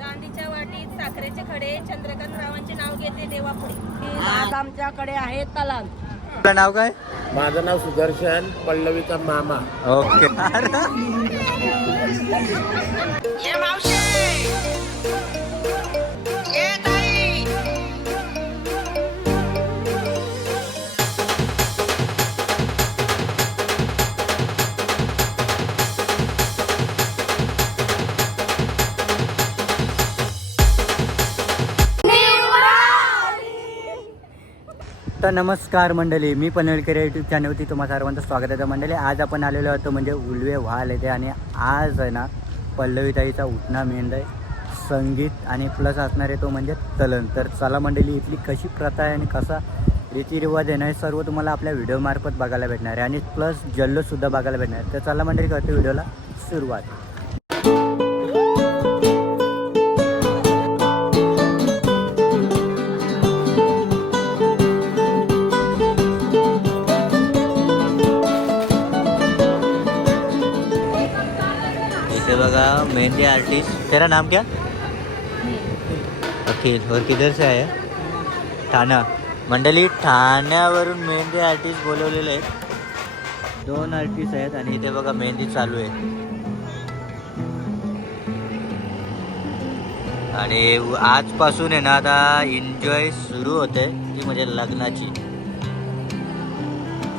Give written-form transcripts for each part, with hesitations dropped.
चांदीच्या वाटीत साखरेचे खडे चंद्रकांत रावांचे नाव घेते देवापुढे. आज आमच्याकडे आहे तलाव. आपलं नाव काय? माझं नाव सुदर्शन, पल्लवीचा मामा. ओके. तर नमस्कार मंडळी, मी पनवेलकर यूट्यूब चॅनलवरती तुम्हा सर्वांचं स्वागत आहे. मंडळी आज आपण आलेलो होतो म्हणजे उल्वे व्हाल येते आणि आज आहे ना पल्लवीताईचा उठणा मेंद आहे, संगीत आणि प्लस असणार आहे तो म्हणजे तलन. तर चला मंडळी, इथली कशी प्रथा आहे आणि कसा रीतिरिवाज आहे ना हे सर्व तुम्हाला आपल्या व्हिडिओमार्फत बघायला भेटणार आहे आणि प्लस जल्लोषसुद्धा बघायला भेटणार आहे. तर चला मंडळी, करते व्हिडिओला सुरुवात. बघा मेहंदी आर्टिस्ट, तेरा नाम क्या? अखिल. और किधर से आया? ठाणा. मंडळी ठाण्यावरून मेहंदी आर्टिस्ट बोलवलेले आहेत. 2 आर्टिस्ट आहेत आणि इथे बघा मेहंदी चालू आहे आणि आजपासून आहे ना आता एन्जॉय सुरू होते ती म्हणजे लग्नाची.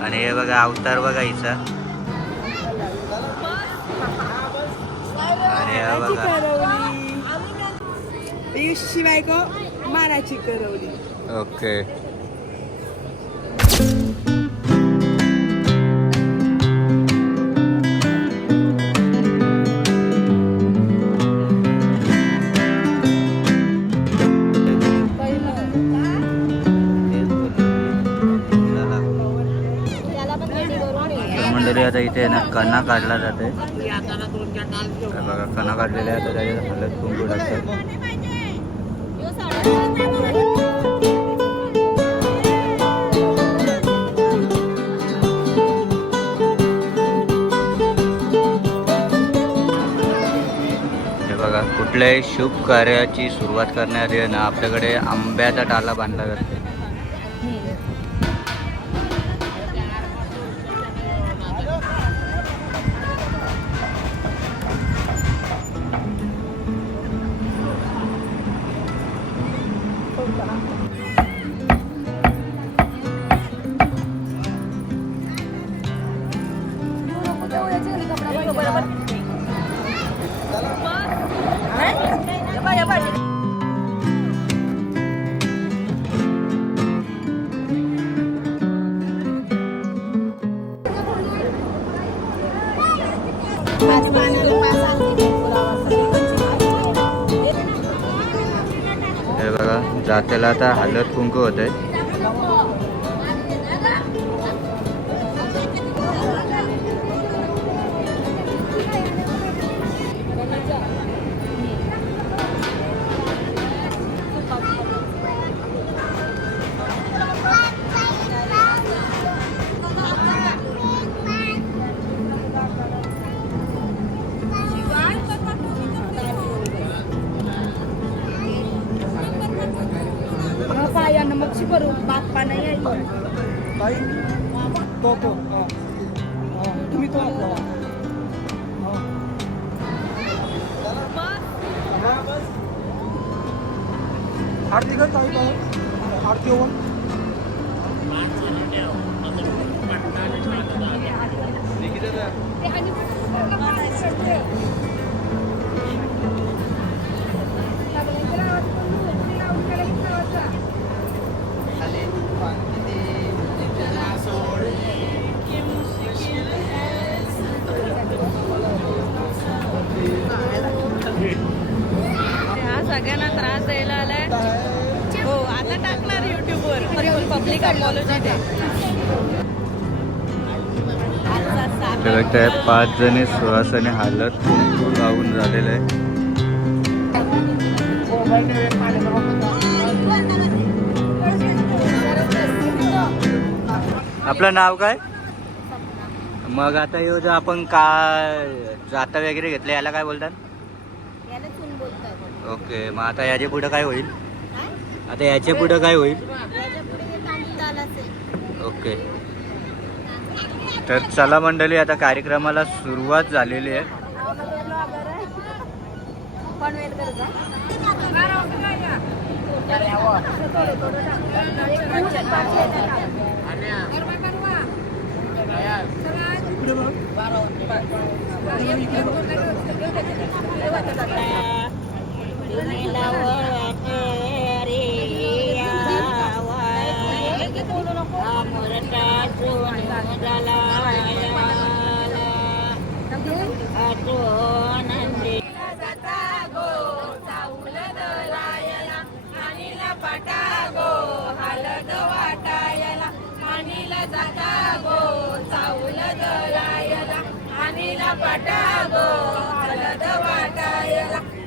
आणि हे बघा अवतार बघा हिचा. शिवाय को मानाची करवली. ओके. मंडळी आता इथे ना कणा काढला जाते. बघा कणा काढलेला आहे, आता त्याच्यात हळद कुंकू टाकतात. हे बघा कुठल्याही शुभ कार्याची सुरुवात करण्याआधी ना आपल्याकडे आंब्याचा टाला बांधला जातो. हे बघा जात्याला आता हळद कुंकू होत आहे. बाप्पा नाही आहे तुम्ही तो आरती करता आरती हो. सगळ्यांना त्रास द्यायला आलाय. हो आता टाकणार युट्यूबवर पब्लिक अपॉलॉजी दे. 5 जणी सुवासाने हळद कुंकू लावून झालेलं आहे. आपलं नाव काय? मग आता यो जो आपण का जाता वगैरे घेतलं याला काय बोलतात? याला चून बोलतात. ओके, मग आता याच्या पुढं काय होईल? काय? आता याच्या पुढं काय होईल? त्याच्या पुढे तांदूळ दालाच आहे. ओके, तर चला मंडळी, आता कार्यक्रमाला सुरुवात झालेली आहे. पनवेल करता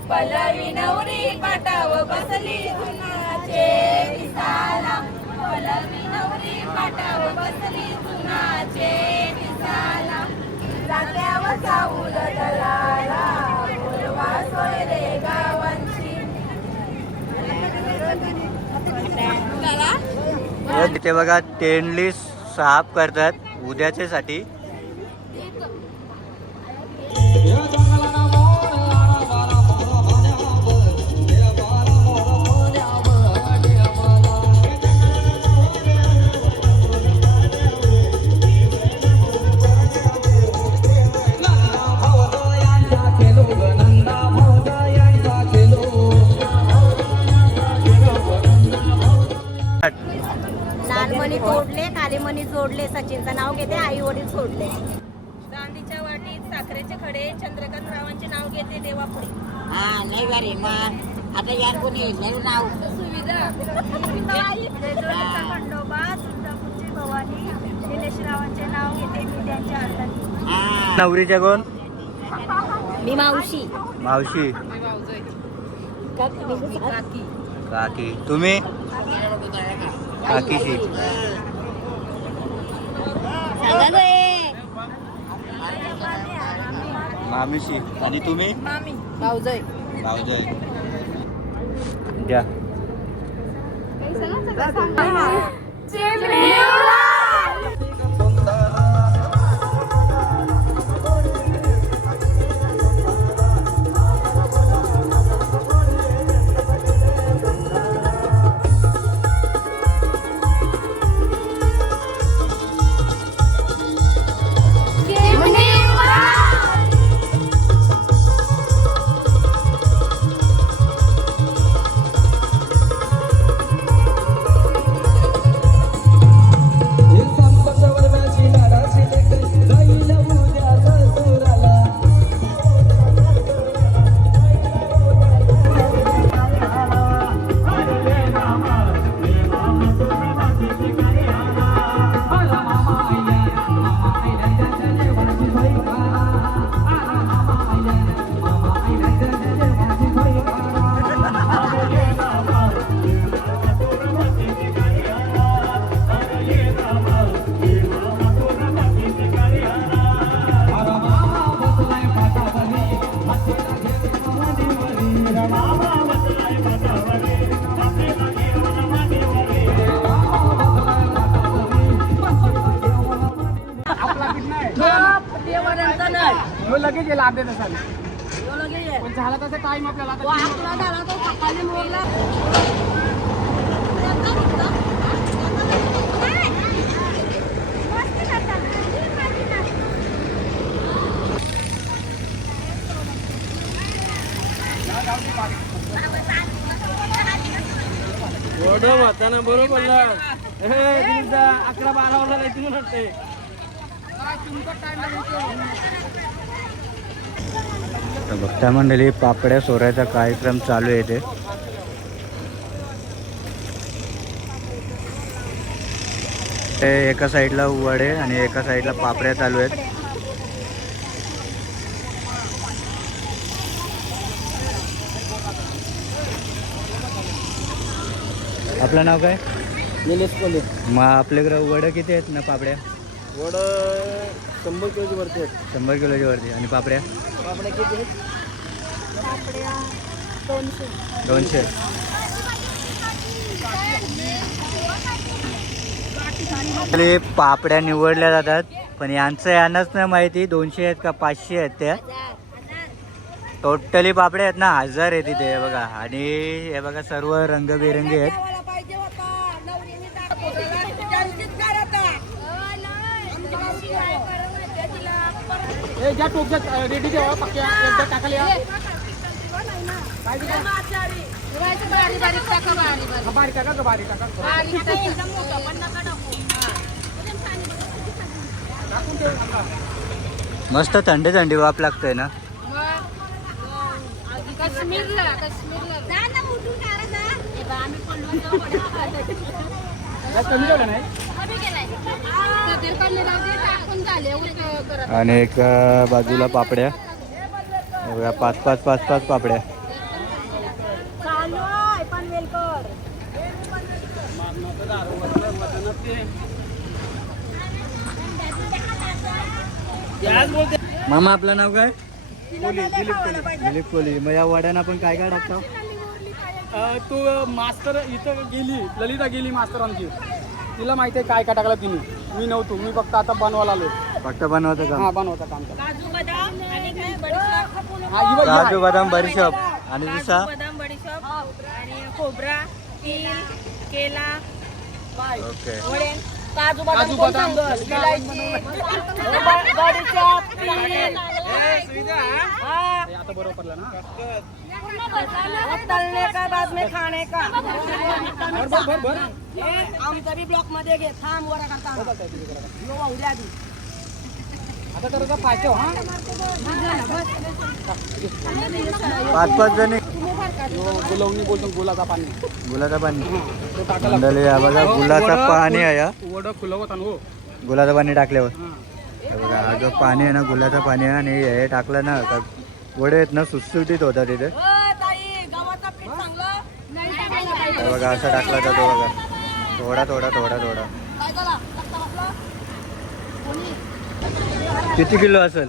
पलवी नवरी पाटाव बसली जुनाचे दिसाला, पलवी नवरी पाटाव बसली जुनाचे दिसाला, जात्यावर चाऊल दलाला बोलवा सोय रे गावांची. इथे बघा टेंडली साफ करतात उद्याच्या साठी. लालमणी जोडले, कालेमणी जोडले, सचिनचं नाव घेते, आई वडील सोडले. चांदीच्या वाटीत साखरेचे खडे, चंद्रकांत रावांचे नाव घेते देवापुढे. हा नाही बरे मग आता यार कोणी नवीन नाव सुविधा खंडोबा, सुद्धापूरची भवानी, निलेश रावांचे नाव घेते मी त्यांच्या हाताने. हा नवरीच्या कोण? मी मावशी. मावशी. काकी. काकी. तुम्ही? काकीशी. मामीशी. आणि तुम्ही? मामी. भाऊजाई. भाऊजाई. द्या. लगेच येईल अर्ध्या तासाने पण झाला तसा टाइम आपल्याला बरोबर 11-12 वाजता येतील वाटते. तर बघता मंडळी, पापड्या सोरायचा कार्यक्रम चालू आहे. ते एका साईडला वडे आणि एका साईडला पापड्या चालू आहेत. आपलं नाव काय? निलेश कोले. मग आपल्याकडे वडं किती आहेत ना? पापड्या वड 100 किलोची वरती आहेत. 100 किलोच्या वरती. आणि पापड्या? पापड्या किती आहेत? 200. आपले पापड्या निवडल्या जातात, पण यांनाच नाही माहिती 200 आहेत का 500 आहेत त्या. टोटली पापड्या आहेत ना 1000 आहेत इथे हे बघा. आणि हे बघा सर्व रंगबिरंगी आहेत. ज्या टोपच्यात रेडी ठेवा पक्क्या एकदा टाकल्या बारीक टाका बारीक टाका मस्त थंडी थंडी वाफ लागतंय ना. कमी ठेवलं नाही. आणि एक बाजूला पापड्या 5 पापड्या. मामा आपलं नाव काय? दिलीप कोहली. मग या वड्यानं आपण काय काय टाकतो? तू मास्टर इथं गेली, ललिता गेली मास्टर आमची, तिला माहिती आहे काय काय टाकलं तिने. मी नव्हतो, मी फक्त आता बनवायला आलो. फक्त बनवतं का? हा बनवता काम करतो. काजू बदाम आणि काय बडीशॉप. हा, ही बघ, ही काजू आहे. बदाम बडीशॉप आणि काजू दुसरा बदाम बडीशॉप आणि खोबरा, तीळ, केला, ओके. वडे. काजू काजू बदाम बदाम, बडीशॉप, तीळ. हे आता बरोबर पडलं ना. तलने का बाद में खाणे का. भर भर आमचा बी ब्लॉक मध्ये घे. थांब वडा करता. उद्या आधी. आता तर आता पाहिजे हा. 5 जणी. गुलवणी बोलतो, गुलाचा पाणी. गुलाचं पाणी. तो टाकायला मंडळी हा बघा गुलाचं पाणी आहे हा. वड फुलवत हो. गुलाचं पाणी टाकल्यावर हा. हे बघा हा जो पाणी आहे ना गुलाचं पाणी आहे. आणि हे टाकलं ना का वडे आहेत ना सुटसुटीत होतात तिथे. ताई गव्हाचा पीठ चांगलं. हे बघा असं टाकला जातो बघा. थोडा थोडा थोडा थोडा. काय करा किती किलो असेल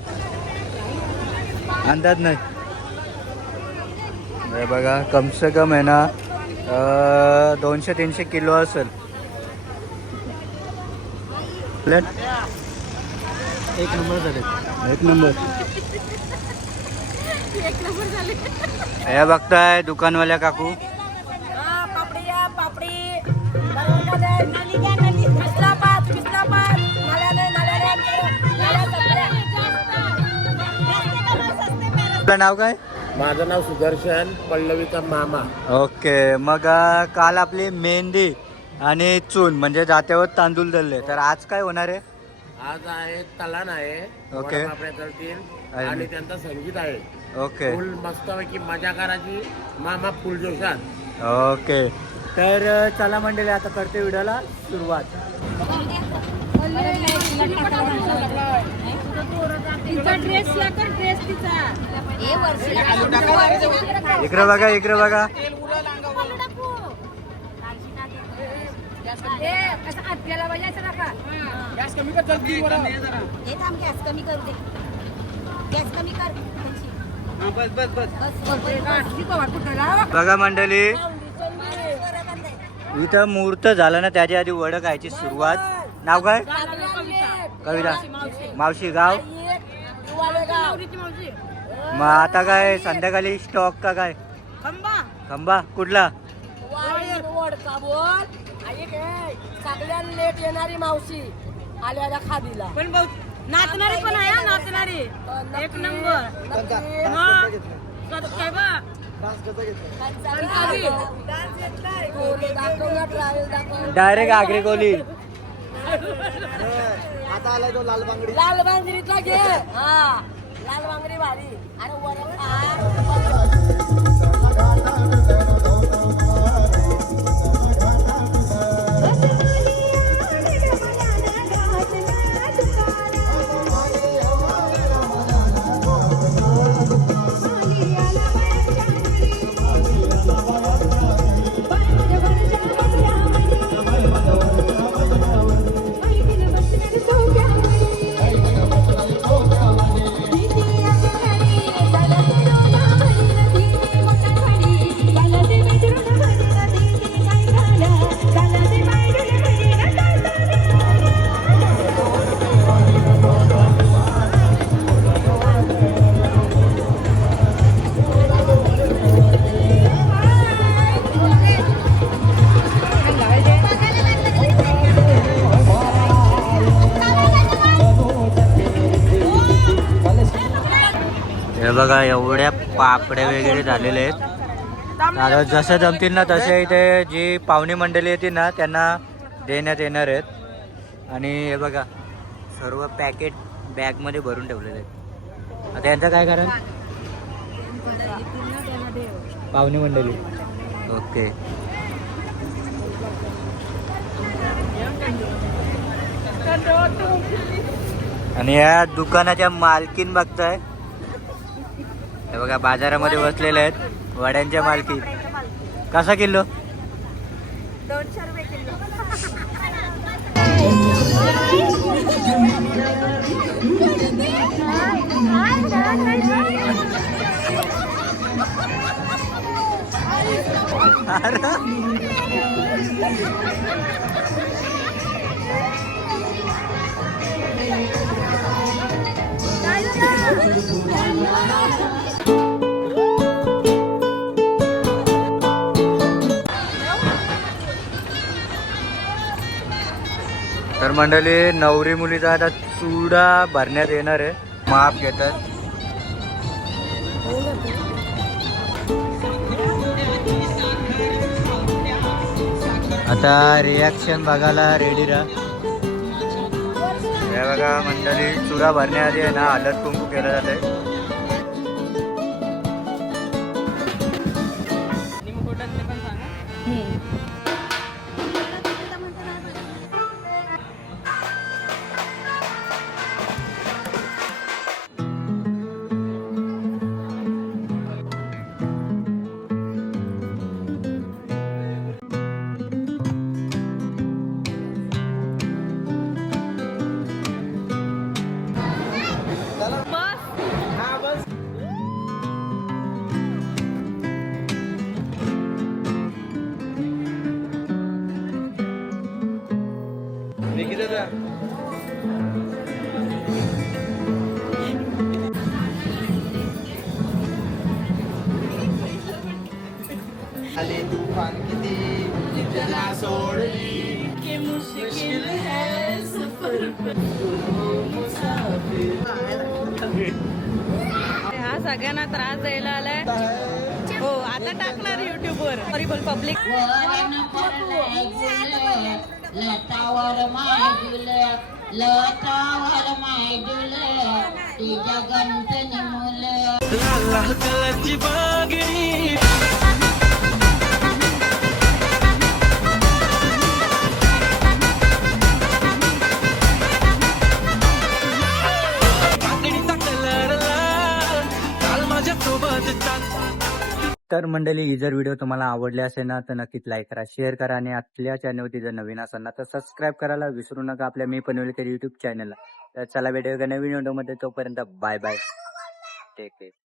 अंदाज नाही. हे बघा कम से कम आहे ना 200-300 किलो असेल. प्लेट एक नंबर झाले. एक नंबर. हे बघताय दुकानवाल्या काकू. पापडी या पापडी. नली द्या नली. पिसला पाच नल्याने आपलं नाव काय? माझं नाव सुदर्शन, पल्लवीचा मामा. ओके. मग काल आपली मेहंदी आणि चून म्हणजे जात्यावर तांदूळ दळले, तर आज काय होणार आहे? आज आहे तलान आहे. ओके. वडापापड्या करतील आणि- आणि त्यांचं संगीत आहे. ओके फुल मस्तपैकी मजा करायची मामा फुल जोशात. ओके. तर चला मंडळी आता करते व्हिडिओला सुरुवात. इकडे बघा इकडे बघा. गॅस कमी कर जल्दी वडा. हे थांब गॅस कमी करू दे. गॅस कमी कर. बघा मंडळी इथं मुहूर्त झाला ना त्याच्या आधी वडं खायची सुरुवात. नाव काय? कविता मावशी. गाव? मग आता काय संध्याकाळी स्टॉक का काय? खंबा कुठला? सगळ्यात लेट येणारी मावशी आल्याला खादीला. पण नाचणारी पण आहे. नाचणारी एक नंबर. डायरेक्ट आगरी कोली. आता आलाय तो लाल बांगडी. लाल बांगडीचा घे. हा लाल बांगडी भारी. आणि वरण Thank you. बघा एवढ्या पापड्या वगैरे झालेल्या आहेत. आता जसं जमतील ना तसे इथे जी पाहुणी मंडळी येतील ना त्यांना देण्यात येणार आहेत. आणि हे बघा सर्व पॅकेट बॅगमध्ये भरून ठेवलेले आहेत. आता यांचं काय कारण पाहुणी मंडळी. ओके. आणि या दुकानाच्या मालकीन बघताय हे बघा बाजारामध्ये बसलेले आहेत वड्यांच्या मालकी. कसा किलो? 200 रुपये किलो. तर मंडळी नवरी मुलीचा आता चुडा भरण्यात येणार आहे. माप घेतात. आता रिॲक्शन बघायला रेडी राहा. हे बघा मंडळी चुडा भरण्याआधी आहे ना हळद कुंकू केलं जाते. हा सगळ्यांना त्रास द्यायला आलाय. हो आता टाकणार युट्यूबवर हॉरिबल पब्लिक. लतावर मायडुल तिच्या गणपती मुलं. तर मंडळी ही जर व्हिडिओ तुम्हाला आवडली असेल ना तर नक्कीच लाईक करा, शेअर करा आणि आपल्या चॅनलवरती जर नवीन असाल ना तर सबस्क्राईब करायला विसरू नका आपल्या मी पनवेलकर युट्यूब चॅनलला. तर चला भेटूया नवीन व्हिडिओमध्ये. तोपर्यंत बाय बाय. Take care.